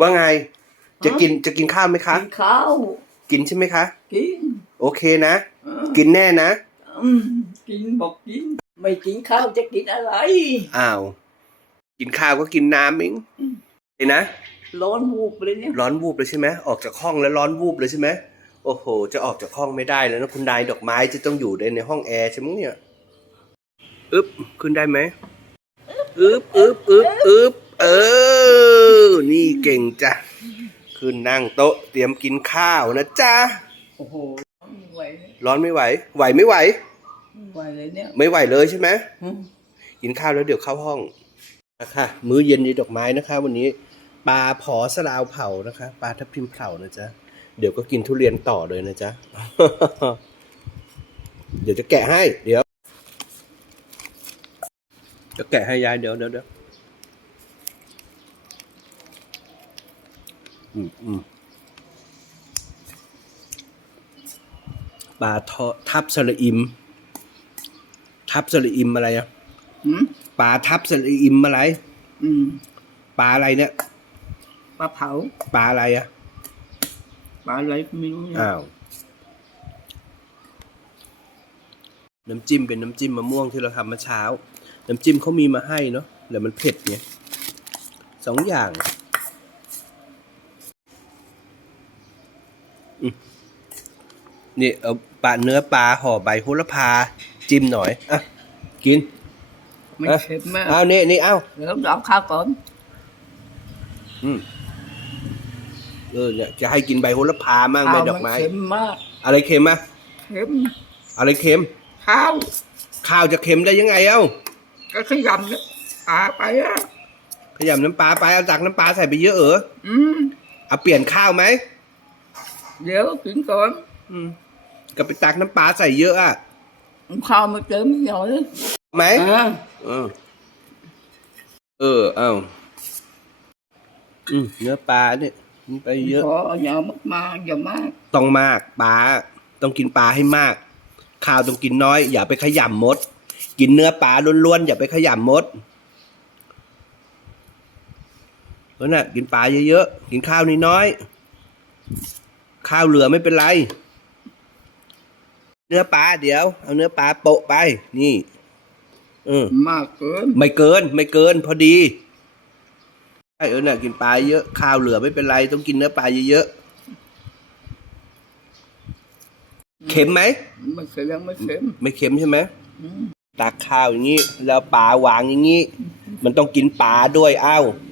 ว่าไง จะกินจะกินข้าวไหมคะ กินข้าว กินใช่ไหมคะ กิน โอเคนะเออกินแน่นะ อืม กินบอกกิน ไม่กินข้าวจะกินอะไร อ้าว กินข้าวก็กินน้ำเองเห็นนะ ร้อนวูบเลยเนี่ย ร้อนวูบเลยใช่ไหมออกจากห้องแล้วร้อนวูบเลยใช่ไหมโอ้โห จะออกจากห้องไม่ได้แล้วนะคุณนายดอกไม้จะต้องอยู่ในห้องแอร์ใช่ไหมเนี่ย อึ๊บ ขึ้นได้ไหม อึ๊บ อึ๊บ อึ๊บ อึ๊บ เออนี่ เก่งจ้ะขึ้นนั่งโต๊ะเตรียมกินข้าวนะจ๊ะโอ้โหไม่ไหวเลยร้อนไม่ไหว ไหวไม่ไหว ไม่ไหวเลยเนี่ยไม่ไหวเลยใช่ไหม อืมกินข้าวแล้วเดี๋ยวเข้าห้องนะคะมื้อเย็นยีดอกไม้นะคะ วันนี้ปลาผอสลาวเผานะคะปลาทับทิมเผานะจ๊ะเดี๋ยวก็กินทุเรียนต่อเลยนะจ๊ะ เดี๋ยวจะแกะให้ เดี๋ยว จะแกะให้ยายเดี๋ยวเดี๋ยวเดี๋ยว อืมอืมปลาทอทับสระอิม ทับสระอิมอะไรอะอืมปลาทับสระอิมอะไรอืมปลาอะไรเนี่ยปลาเผาปลาอะไรอะปลาอะไรก็ไม่รู้เนี่ยอ้าวน้ำจิ้มเป็นน้ำจิ้มมะม่วงที่เราทำเมื่อเช้า น้ำจิ้มเขามีมาให้เนาะแต่มันเผ็ดไงสองอย่างอืม นี่เอาปลาเนื้อปลาห่อใบโหระพา จิ้มหน่อยอะกินไม่เอ๊ะเค็มมากอ้าวนี่นี่อ้าวเดี๋ยวเอาข้าวก่อนอืมเออเนี่ยจะให้กินใบโหระพามั่งข้าใบวดอมักนไม้เค็มมากอะไรเค็มอะเค็มอะไรเค็มข้าวข้าวจะเค็มได้ยังไงเอ้าก็ขยำเนี่ยปลาไปอะขยำน้ำปลาไปเอาตักน้ำปลาใส่ไปเยอะเอออืมเอาเปลี่ยนข้าวไหม เดี๋ยวกินก่อนอืมก็ไปตักน้ำปลาใส่เยอะอะข้าวมาเติมไม่หน่อยไหมอ่าเออ เออ เอาอืมเนื้อปลาเนี่ยมันไปเยอะพออย่ามากมาอย่ามาก ต้องมากปลาต้องกินปลาให้มาก ข้าวต้องกินน้อย อย่าไปขยำมด กินเนื้อปลาล้วนๆอย่าไปขยำมดเพราะน่ะกินปลาเยอะๆกินข้าวน้อยๆ ข้าวเหลือไม่เป็นไร เนื้อปลาเดี๋ยว เอาเนื้อปลาโปะไป นี่เออมากเกิน ไม่เกิน ไม่เกิน พอดีใช่เออน่ะกินปลาเยอะข้าวเหลือไม่เป็นไร ต้องกินเนื้อปลาเยอะๆเค็มไหมไม่เค็มยังไม่เค็มไม่เค็มใช่ไหมอืมตักข้าวอย่างนี้ แล้วปลาวางอย่างนี้ มันต้องกินปลาด้วยอ้าวอ